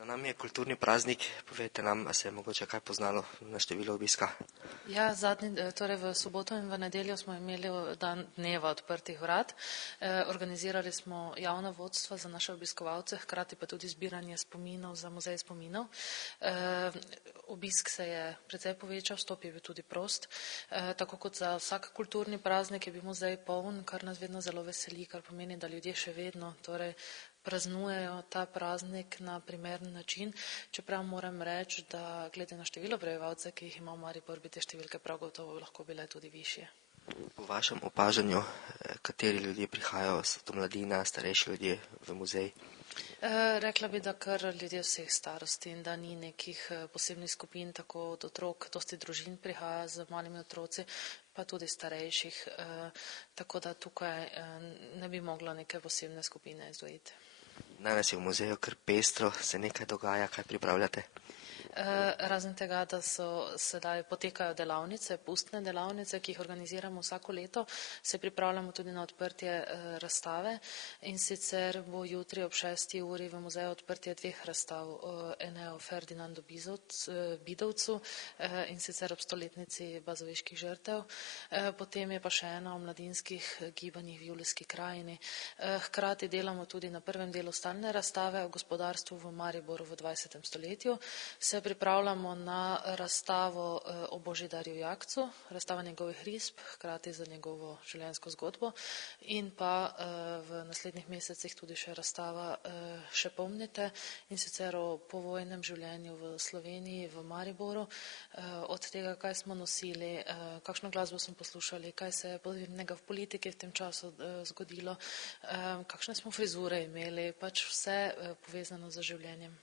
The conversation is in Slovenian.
Za nami je kulturni praznik, povejte nam, a se je mogoče kaj poznalo na število obiska? Ja, torej v soboto in v nedeljo smo imeli dan dneva odprtih vrat. Organizirali smo javna vodstva za naše obiskovalce, hkrati pa tudi zbiranje spominov za muzej spominov. Obisk se je precej povečal, vstop je bil tudi prost. Tako kot za vsak kulturni praznik je bil muzej poln, kar nas vedno zelo veseli, kar pomeni, da ljudje še vedno praznujejo ta praznik na primeren način, čeprav moram reči, da glede na število prebivalcev, ki jih ima v Mariboru, bi te številke prav gotovo lahko bile tudi višje. Po vašem opažanju, kateri ljudje prihajajo, so to mladina, starejši ljudje v muzej? Rekla bi, da kar ljudje vseh starosti in da ni nekih posebnih skupin, tako od otrok, dosti družin prihaja z malimi otroci, pa tudi starejših, tako da tukaj ne bi moglo neke posebne skupine izdvojiti. Danes je v muzeju kar pestro, se nekaj dogaja, kaj pripravljate? Razen tega, da sedaj potekajo delavnice, pustne delavnice, ki jih organiziramo vsako leto, se pripravljamo tudi na odprtje razstave in sicer bo jutri ob 6. uri v muzeju odprtje 2 razstav, ene o Ferdinandu Bidovcu in sicer ob 100-letnici bazoviških žrtev, potem je pa še ena o mladinskih gibanjih v Julijski krajini. Hkrati delamo tudi na prvem delu stalne razstave o gospodarstvu v Mariboru v 20. stoletju. Se pripravljamo na razstavo o Božidarju Jakcu, razstava njegovih risb, hkrati za njegovo življenjsko zgodbo in pa v naslednjih mesecih tudi še razstava Še pomnite in sicer o povojnem življenju v Sloveniji, v Mariboru, od tega, kaj smo nosili, kakšno glasbo smo poslušali, kaj se je pomembnega v politiki v tem času zgodilo, kakšne smo frizure imeli, pač vse povezano z življenjem.